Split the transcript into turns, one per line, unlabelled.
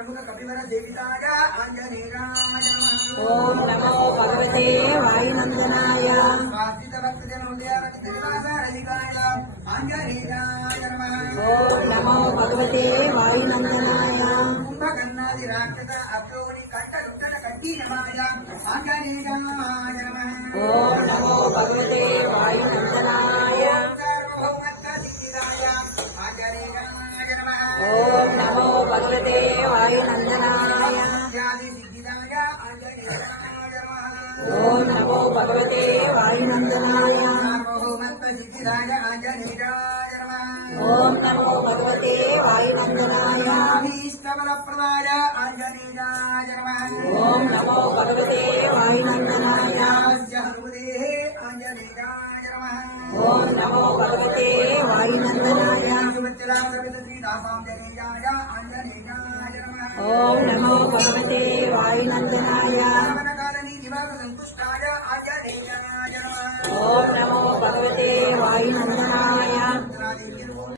సేవితాయ ఆంజనేయాయ నమః.
ఓం నమో భగవతే వాయునందనాయ.
స్వాస్థిత భక్తజనోదయారతి శ్రీనివాసారధికాయ ఆంజనేయాయ నమః.
ఓం నమో భగవతే వాయునందనాయ.
కుంభకర్ణాది రాక్షస అప్రోని కంఠ లుట్టన కంఠీయమాయ ఆంజనేయాయ
భగవతే వాయునందనాయ
ఆంజనేయాయ
ఓం నమో భగవతే వాయునందనాయ ఓం నమో భగవతే వాయునందనాయ ఓం నమో భగవతే వాయునందనాయ
ఆంజనేయాయ
ఓం నమో భగవతే ఓం నమో. భగవతే వాయునందనాయ. సంతుష్టాయ ఆంజనేయ.